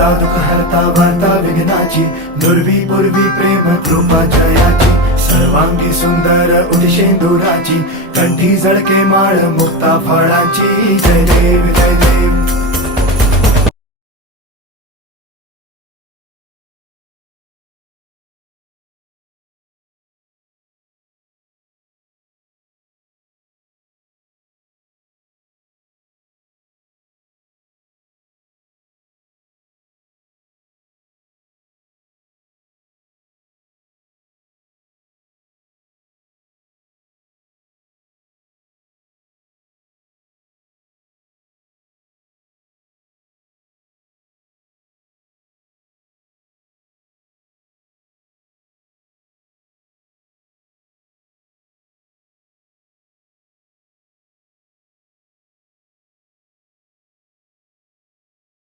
दाता दुःख हरता वार्ता विघ्नाची, दुर्वी पूर्वी प्रेम कृपा जयाची, सर्वांगी सुंदर उदिशेंदुराची, कंठी जळके माळ मुक्ता फळाची. जय देव जय देव.